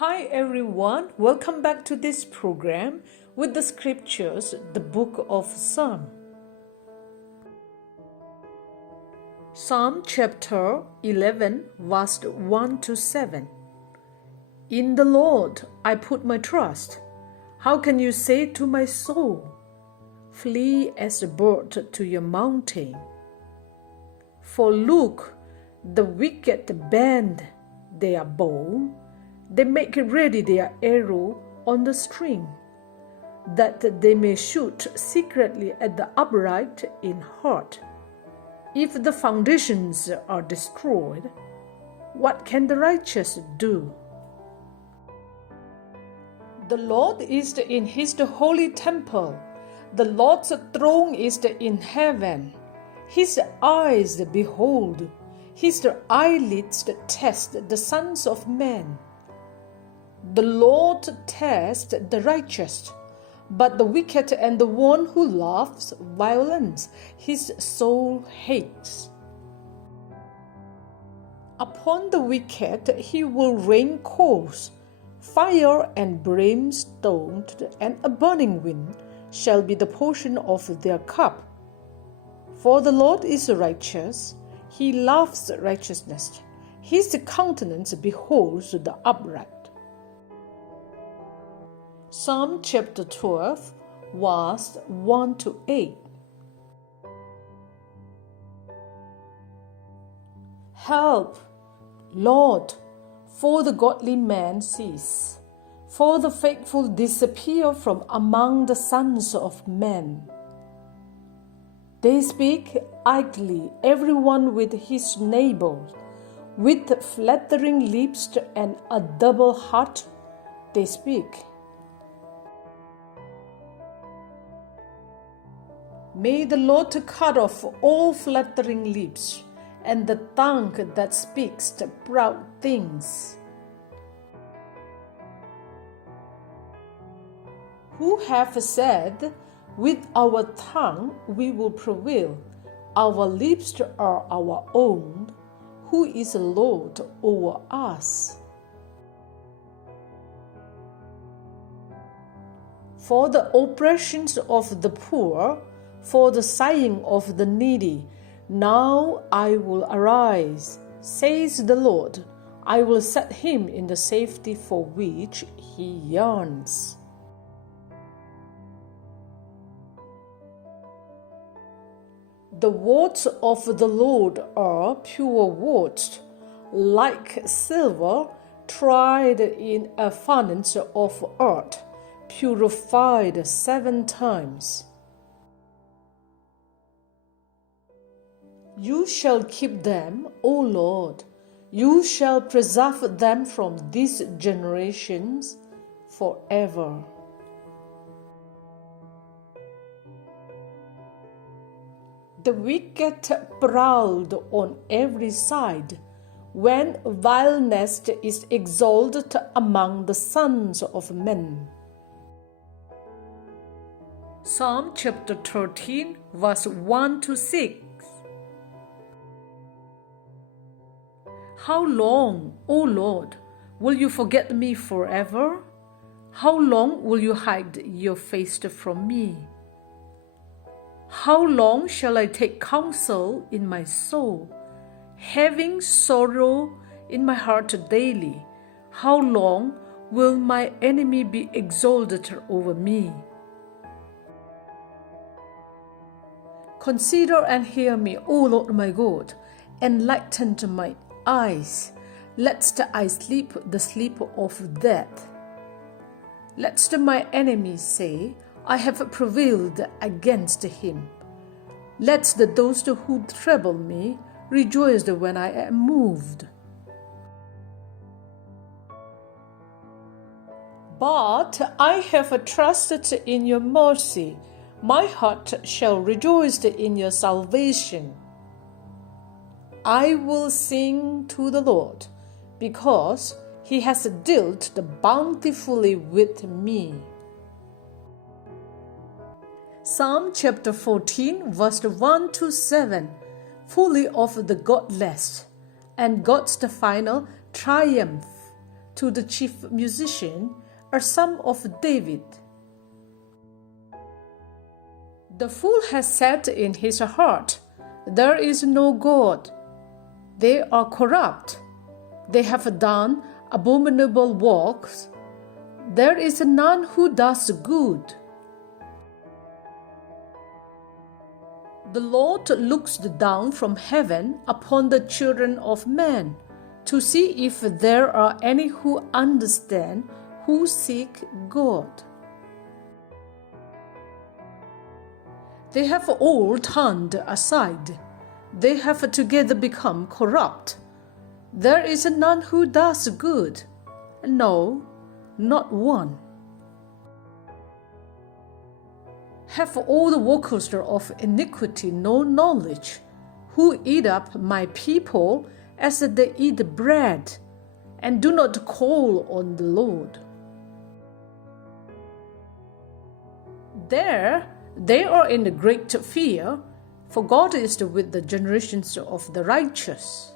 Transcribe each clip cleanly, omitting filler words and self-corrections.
Hi everyone, welcome back to this program with the scriptures, the book of Psalm. Psalm chapter 11, verse 1 to 7. In the Lord I put my trust. How can you say to my soul, flee as a bird to your mountain? For look, the wicked bend their bow. They make ready their arrow on the string, that they may shoot secretly at the upright in heart. If the foundations are destroyed, what can the righteous do? The Lord is in his holy temple. The Lord's throne is in heaven. His eyes behold, his eyelids test the sons of men. The Lord tests the righteous, but the wicked and the one who loves violence, his soul hates. Upon the wicked he will rain coals, fire and brimstone, and a burning wind shall be the portion of their cup. For the Lord is righteous, he loves righteousness, his countenance beholds the upright. Psalm chapter 12, verse 1 to 8. Help, Lord, for the godly man cease, for the faithful disappear from among the sons of men. They speak idly, everyone with his neighbor, with flattering lips and a double heart they speak. May the Lord cut off all flattering lips and the tongue that speaks proud things. Who have said, with our tongue we will prevail, our lips are our own, who is Lord over us? For the oppressions of the poor, for the sighing of the needy, now I will arise, says the Lord. I will set him in the safety for which he yearns. The words of the Lord are pure words, like silver tried in a furnace of earth, purified 7 times. You shall keep them, O Lord. You shall preserve them from these generations forever. The wicked prowled on every side, when vileness is exalted among the sons of men. Psalm chapter 13, verse 1 to 6. How long, O Lord, will you forget me forever? How long will you hide your face from me? How long shall I take counsel in my soul, having sorrow in my heart daily? How long will my enemy be exalted over me? Consider and hear me, O Lord my God, enlighten my eyes, lest I sleep the sleep of death. Lest my enemies say, I have prevailed against him. Let those who trouble me rejoice when I am moved. But I have trusted in your mercy. My heart shall rejoice in your salvation. I will sing to the Lord, because he has dealt bountifully with me. Psalm chapter 14, verse 1 to 7, fully of the godless and God's final triumph to the chief musician, a son of David. The fool has said in his heart, "There is no God." They are corrupt. They have done abominable works. There is none who does good. The Lord looks down from heaven upon the children of men to see if there are any who understand, who seek God. They have all turned aside. They have together become corrupt. There is none who does good. No, not one. Have all the workers of iniquity no knowledge, who eat up my people as they eat bread, and do not call on the Lord? There they are in great fear, for God is with the generations of the righteous.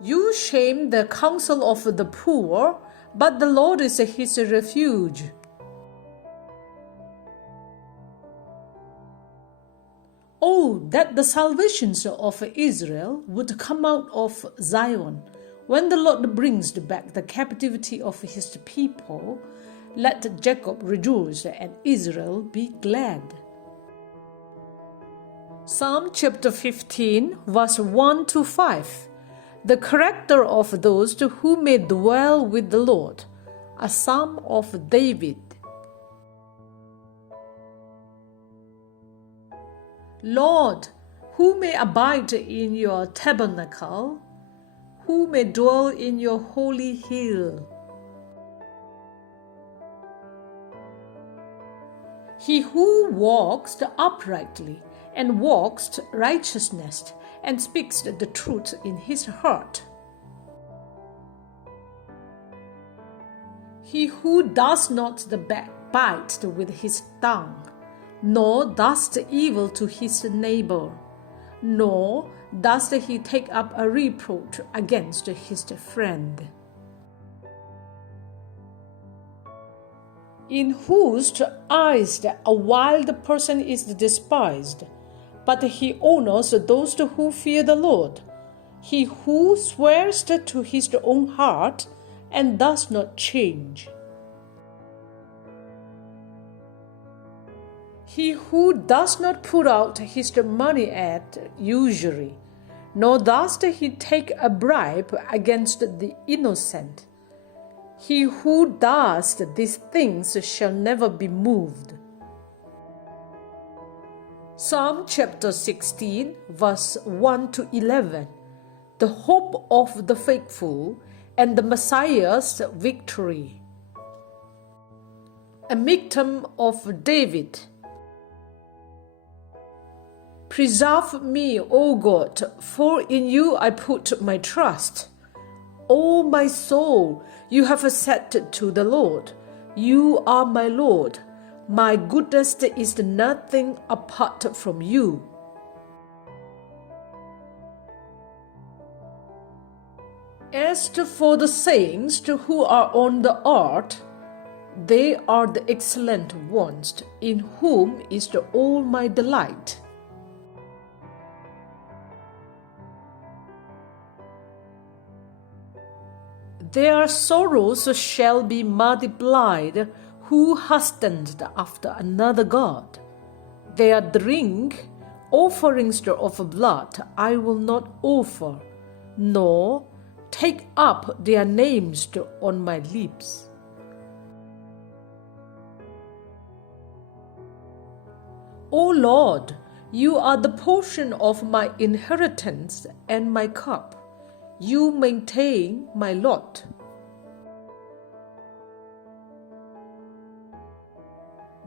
You shame the counsel of the poor, but the Lord is his refuge. Oh, that the salvations of Israel would come out of Zion. When the Lord brings back the captivity of his people, let Jacob rejoice and Israel be glad. Psalm chapter 15, verse 1 to 5. The character of those who may dwell with the Lord, a psalm of David. Lord, who may abide in your tabernacle? Who may dwell in your holy hill? He who walks uprightly and walks righteousness and speaks the truth in his heart. He who does not the backbite with his tongue, nor does the evil to his neighbor, nor does he take up a reproach against his friend. In whose eyes a wild person is despised, but he honors those who fear the Lord. He who swears to his own heart and does not change. He who does not put out his money at usury, nor does he take a bribe against the innocent. He who does these things shall never be moved. Psalm chapter 16, verse 1 to 11. The hope of the faithful and the Messiah's victory. A Miktam of David. Preserve me, O God, for in you I put my trust. O my soul, you have said to the Lord, "You are my Lord. My goodness is nothing apart from you." As for the saints who are on the earth, they are the excellent ones, in whom is all my delight. Their sorrows shall be multiplied, who hastened after another god. Their drink, offerings of blood, I will not offer, nor take up their names on my lips. O Lord, you are the portion of my inheritance and my cup. You maintain my lot.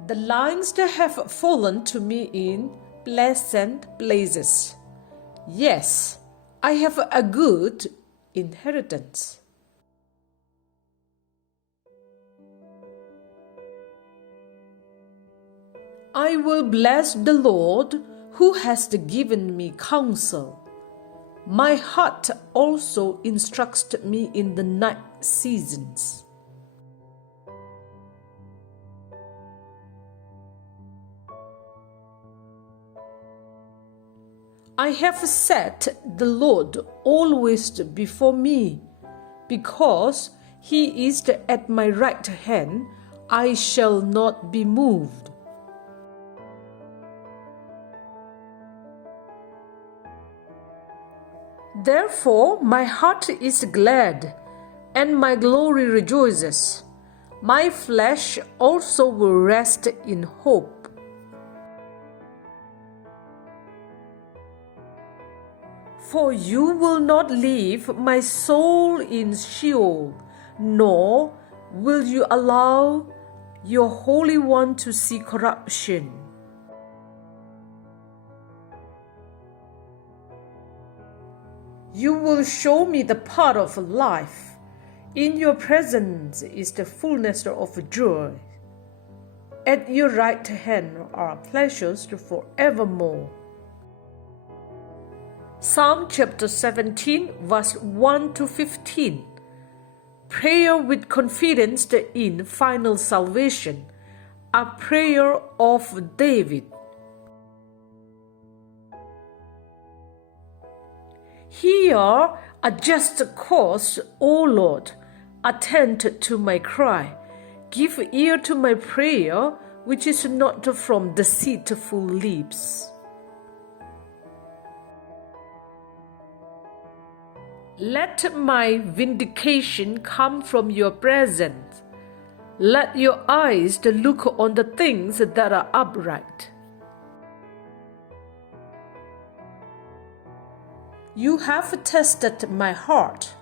The lines that have fallen to me in pleasant places. Yes, I have a good inheritance. I will bless the Lord who has given me counsel. My heart also instructs me in the night seasons. I have set the Lord always before me, because He is at my right hand, I shall not be moved. Therefore my heart is glad, and my glory rejoices. My flesh also will rest in hope. For you will not leave my soul in Sheol, nor will you allow your Holy One to see corruption. You will show me the path of life. In your presence is the fullness of joy. At your right hand are pleasures forevermore. Psalm chapter 17, verse 1 to 15. Prayer with confidence in final salvation. A prayer of David. Hear a just cause, O Lord. Attend to my cry. Give ear to my prayer, which is not from deceitful lips. Let my vindication come from your presence. Let your eyes look on the things that are upright. You have tested my heart.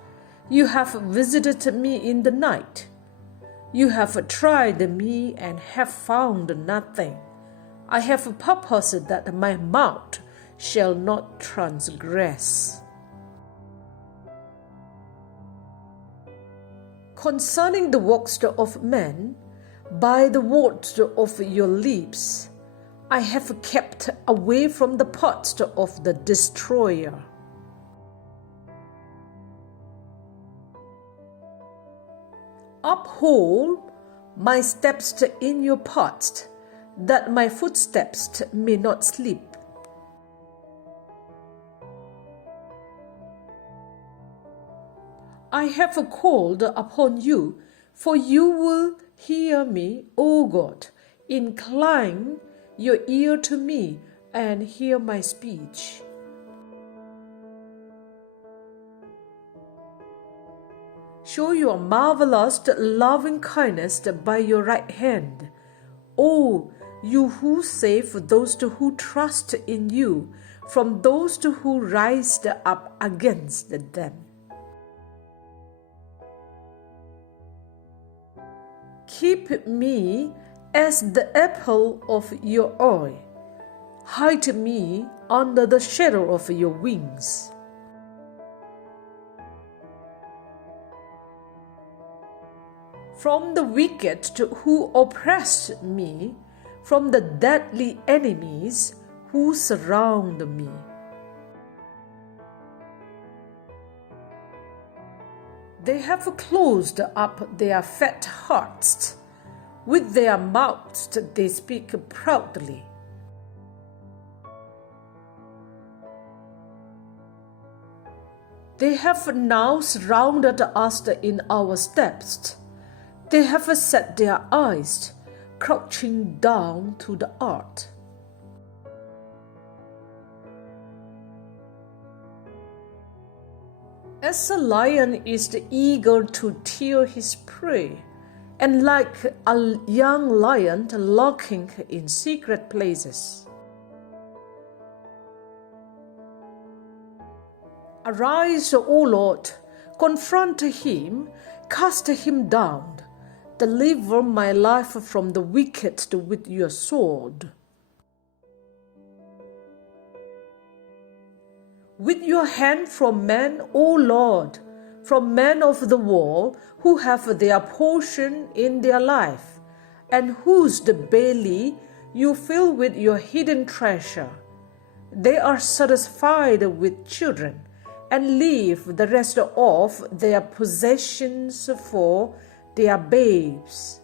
You have visited me in the night. You have tried me and have found nothing. I have purposed that my mouth shall not transgress. Concerning the works of men, by the words of your lips, I have kept away from the paths of the destroyer. Uphold my steps in your paths, that my footsteps may not slip. I have called upon you, for you will hear me, O God. Incline your ear to me and hear my speech. Show your marvelous loving kindness by your right hand. O you who save those who trust in you from those who rise up against them. Keep me as the apple of your eye. Hide me under the shadow of your wings. From the wicked who oppress me, from the deadly enemies who surround me. They have closed up their fat hearts. With their mouths they speak proudly. They have now surrounded us in our steps. They have set their eyes, crouching down to the earth. As a lion is eager to tear his prey, and like a young lion lurking in secret places. Arise, O Lord, confront him, cast him down. Deliver my life from the wicked with your sword. With your hand from men, O Lord, from men of the world who have their portion in their life, and whose the belly you fill with your hidden treasure. They are satisfied with children, and leave the rest of their possessions for their babes.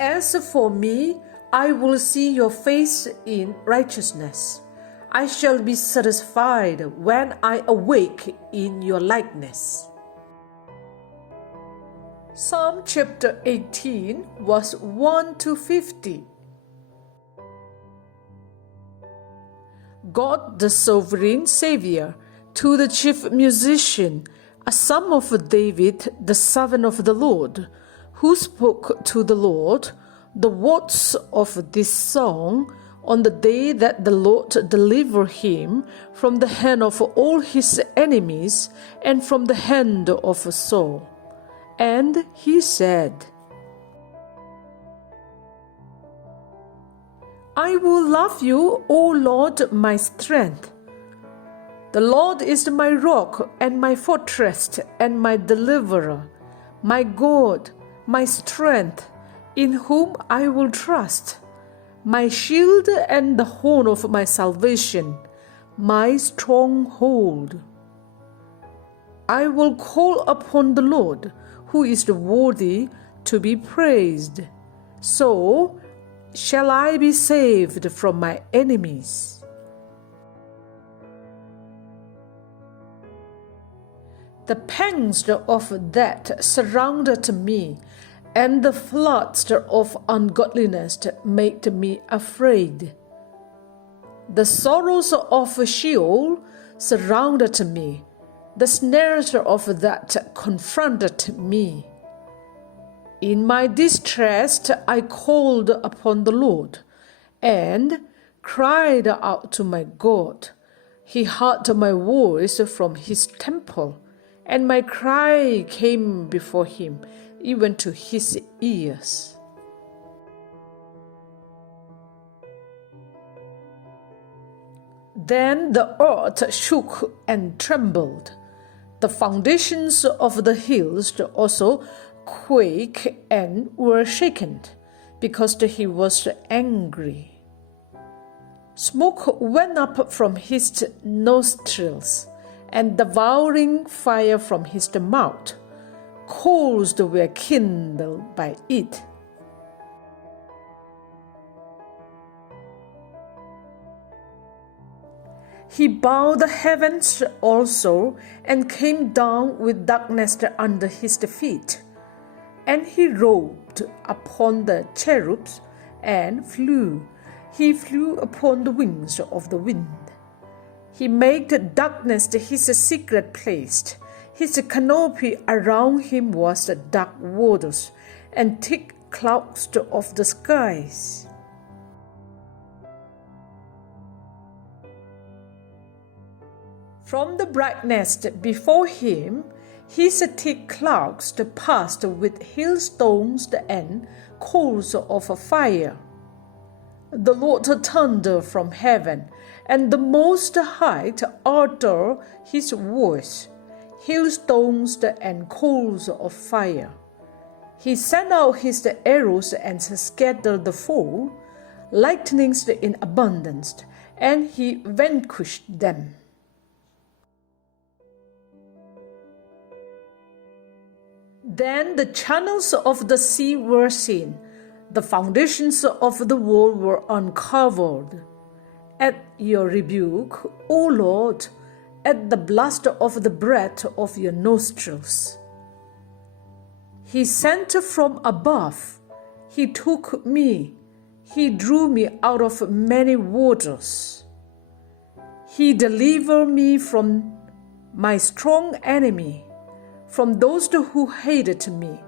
As for me, I will see your face in righteousness. I shall be satisfied when I awake in your likeness. Psalm chapter 18, verse 1 to 50. God the sovereign Savior, to the chief musician, a son of David, the servant of the Lord, who spoke to the Lord the words of this song on the day that the Lord delivered him from the hand of all his enemies and from the hand of Saul. And he said, I will love you, O Lord, my strength. The Lord is my rock and my fortress and my deliverer, my God, my strength, in whom I will trust, my shield and the horn of my salvation, my stronghold. I will call upon the Lord, who is worthy to be praised. So shall I be saved from my enemies. The pangs of death surrounded me, and the floods of ungodliness made me afraid. The sorrows of Sheol surrounded me. The snares of that confronted me. In my distress I called upon the Lord, and cried out to my God. He heard my voice from his temple, and my cry came before him, even to his ears. Then the earth shook and trembled. The foundations of the hills also quaked and were shaken, because he was angry. Smoke went up from his nostrils, and devouring fire from his mouth. Coals were kindled by it. He bowed the heavens also, and came down with darkness under his feet. And he rode upon the cherubs and flew. He flew upon the wings of the wind. He made darkness his secret place. His canopy around him was dark waters and thick clouds of the skies. From the brightness before him, his thick clouds passed with hailstones and coals of fire. The Lord thundered from heaven, and the Most High uttered his voice, hailstones and coals of fire. He sent out his arrows and scattered the foe, lightnings in abundance, and he vanquished them. Then the channels of the sea were seen, the foundations of the world were uncovered. At your rebuke, O Lord, at the blast of the breath of your nostrils. He sent from above, he took me, he drew me out of many waters. He delivered me from my strong enemy, from those who hated me,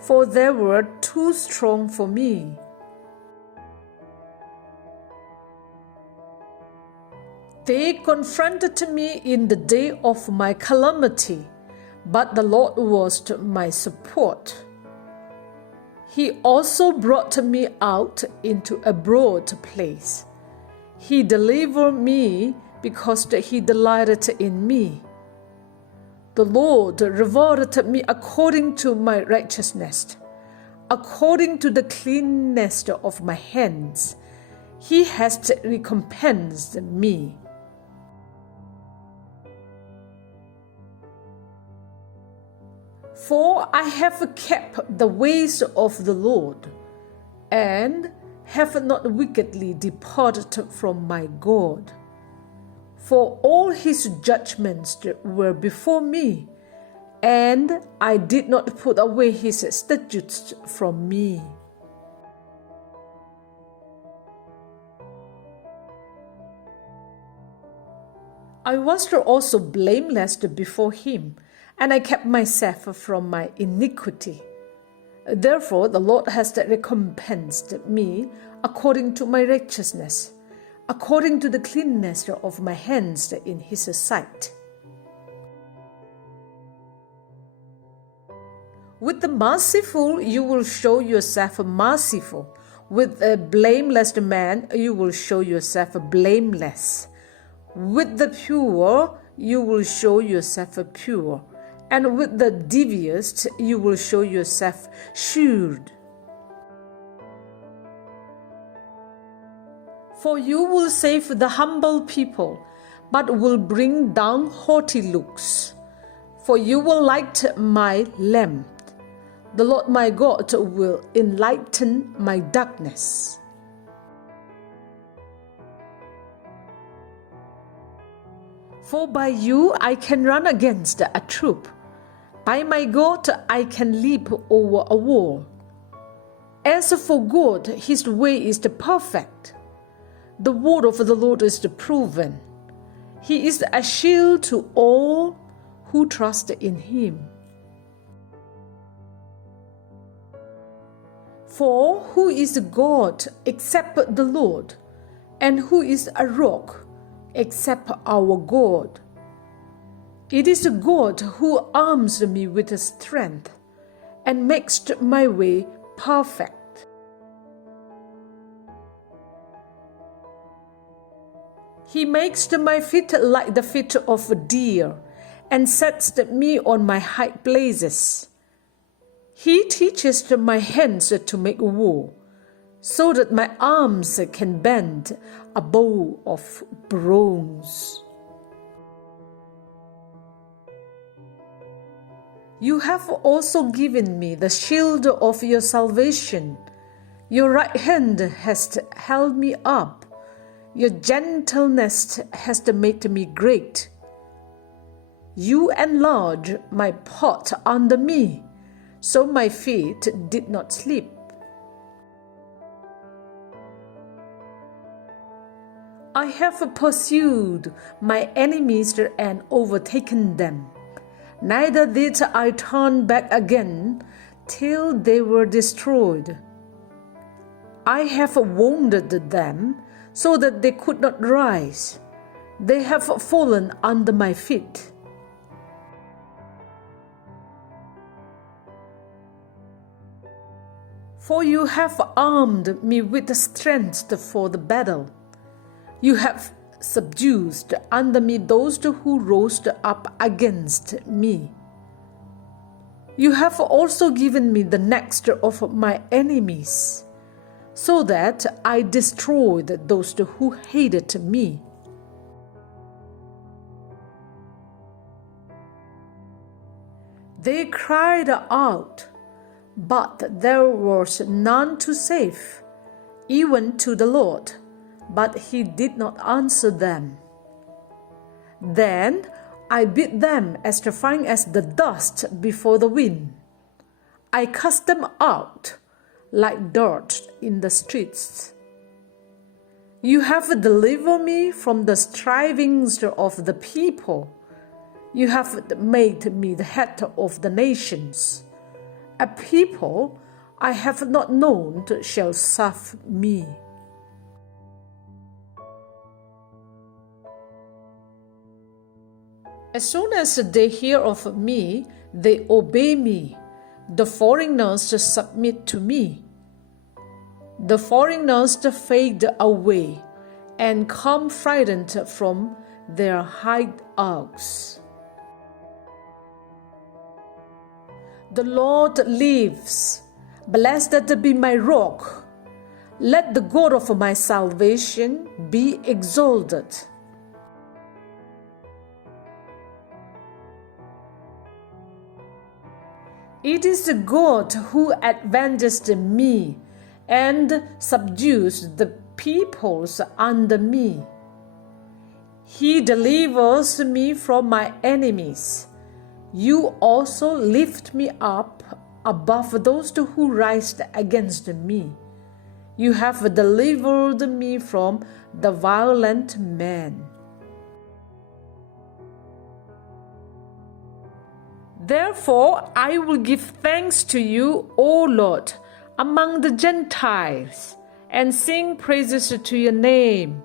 for they were too strong for me. They confronted me in the day of my calamity, but the Lord was my support. He also brought me out into a broad place. He delivered me because he delighted in me. The Lord rewarded me according to my righteousness, according to the cleanness of my hands. He has recompensed me. For I have kept the ways of the Lord, and have not wickedly departed from my God. For all his judgments were before me, and I did not put away his statutes from me. I was also blameless before him, and I kept myself from my iniquity. Therefore the Lord has recompensed me according to my righteousness, according to the cleanness of my hands in his sight. With the merciful you will show yourself merciful. With a blameless man you will show yourself blameless. With the pure you will show yourself pure, and with the devious you will show yourself shrewd. For you will save the humble people, but will bring down haughty looks. For you will light my lamp. The Lord my God will enlighten my darkness. For by you I can run against a troop. By my God I can leap over a wall. As for God, his way is perfect. The word of the Lord is proven. He is a shield to all who trust in him. For who is God except the Lord? And who is a rock except our God? It is God who arms me with strength and makes my way perfect. He makes my feet like the feet of a deer and sets me on my high places. He teaches my hands to make war, so that my arms can bend a bow of bronze. You have also given me the shield of your salvation. Your right hand has held me up. Your gentleness has made me great. You enlarged my pot under me, so my feet did not slip. I have pursued my enemies and overtaken them. Neither did I turn back again till they were destroyed. I have wounded them so that they could not rise. They have fallen under my feet. For you have armed me with strength for the battle. You have subdued under me those who rose up against me. You have also given me the next of my enemies, so that I destroyed those who hated me. They cried out, but there was none to save, even to the Lord, but he did not answer them. Then I beat them as fine as the dust before the wind. I cast them out like dirt in the streets. You have delivered me from the strivings of the people. You have made me the head of the nations. A people I have not known shall serve me. As soon as they hear of me, they obey me. The foreigners submit to me. The foreigners fade away and come frightened from their hideouts. The Lord lives. Blessed be my rock. Let the God of my salvation be exalted. It is the God who avenged me and subdues the peoples under me. He delivers me from my enemies. You also lift me up above those who rise against me. You have delivered me from the violent man. Therefore, I will give thanks to you, O Lord, among the Gentiles, and sing praises to your name.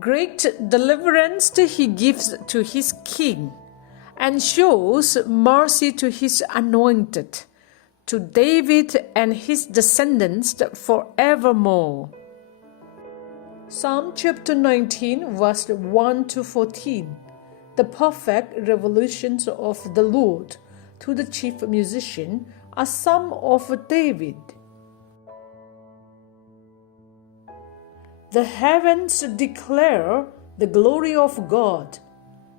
Great deliverance he gives to his king, and shows mercy to his anointed, to David and his descendants forevermore. Psalm chapter 19, verse 1 to 14. The perfect revolutions of the Lord to the chief musician, a psalm of David. The heavens declare the glory of God,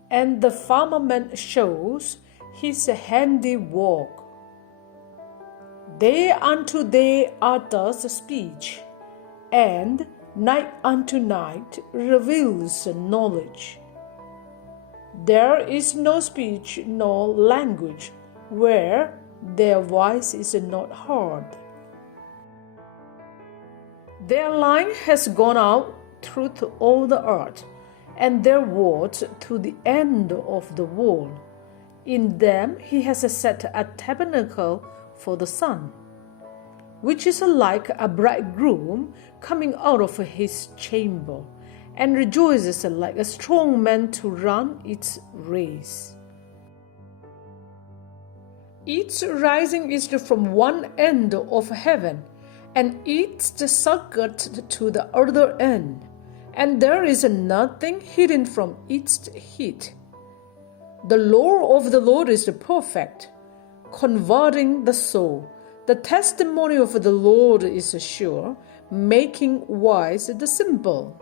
and the firmament shows his handiwork. Day unto day utters speech, and night unto night reveals knowledge. There is no speech nor language where their voice is not heard. Their line has gone out through all the earth, and their words to the end of the world. In them he has set a tabernacle for the sun, which is like a bridegroom coming out of his chamber, and rejoices like a strong man to run its race. Its rising is from one end of heaven, and its circuit to the other end, and there is nothing hidden from its heat. The law of the Lord is perfect, converting the soul. The testimony of the Lord is sure, making wise the simple.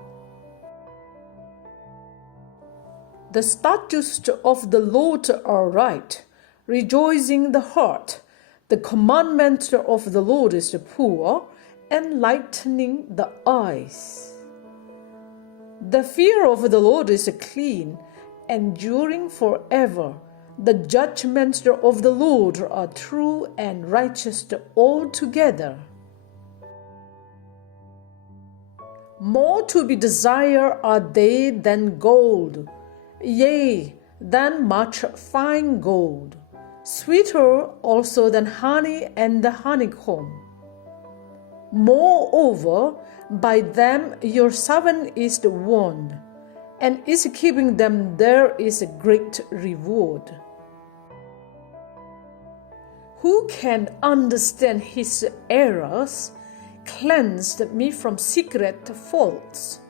The statutes of the Lord are right, rejoicing the heart. The commandment of the Lord is pure, enlightening the eyes. The fear of the Lord is clean, enduring forever. The judgments of the Lord are true and righteous altogether. More to be desired are they than gold, yea, than much fine gold, sweeter also than honey and the honeycomb. Moreover, by them your servant is warned, and is keeping them there is a great reward. Who can understand his errors? Cleansed me from secret faults.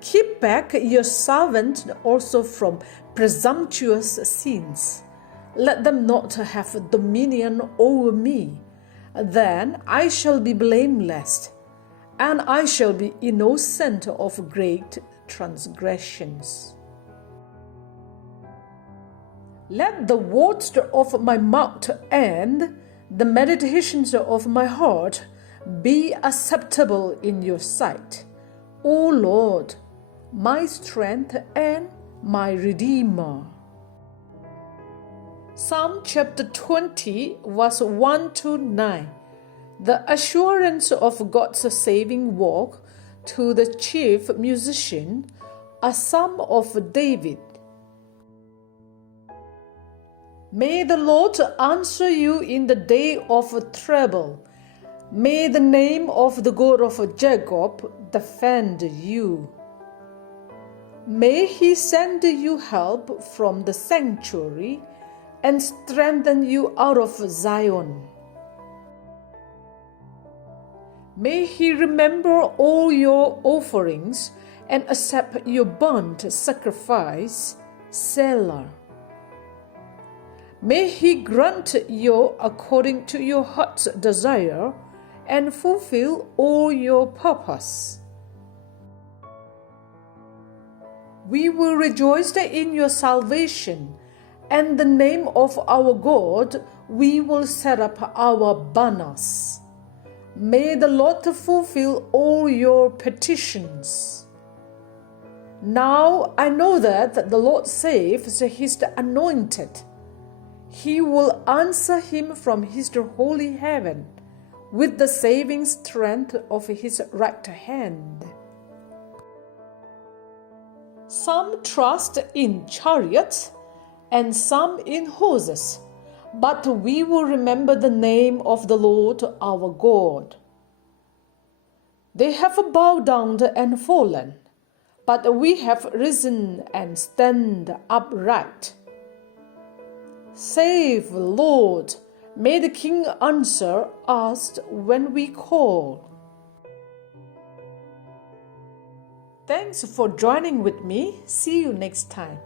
Keep back your servant also from presumptuous sins. Let them not have dominion over me. Then I shall be blameless, and I shall be innocent of great transgressions. Let the words of my mouth and the meditations of my heart be acceptable in your sight, O Lord, my strength and my Redeemer. Psalm chapter 20, verse 1 to 9. The assurance of God's saving work to the chief musician, a psalm of David. May the Lord answer you in the day of trouble. May the name of the God of Jacob defend you. May he send you help from the sanctuary and strengthen you out of Zion. May he remember all your offerings and accept your burnt sacrifice, Selah. May He grant you according to your heart's desire and fulfill all your purpose. We will rejoice in your salvation, and the name of our God we will set up our banners. May the Lord fulfill all your petitions. Now I know that the Lord saves His anointed. He will answer him from His holy heaven with the saving strength of His right hand. Some trust in chariots and some in horses, but we will remember the name of the Lord our God. They have bowed down and fallen, but we have risen and stand upright. Save, Lord, may the King answer us when we call. Thanks for joining with me. See you next time.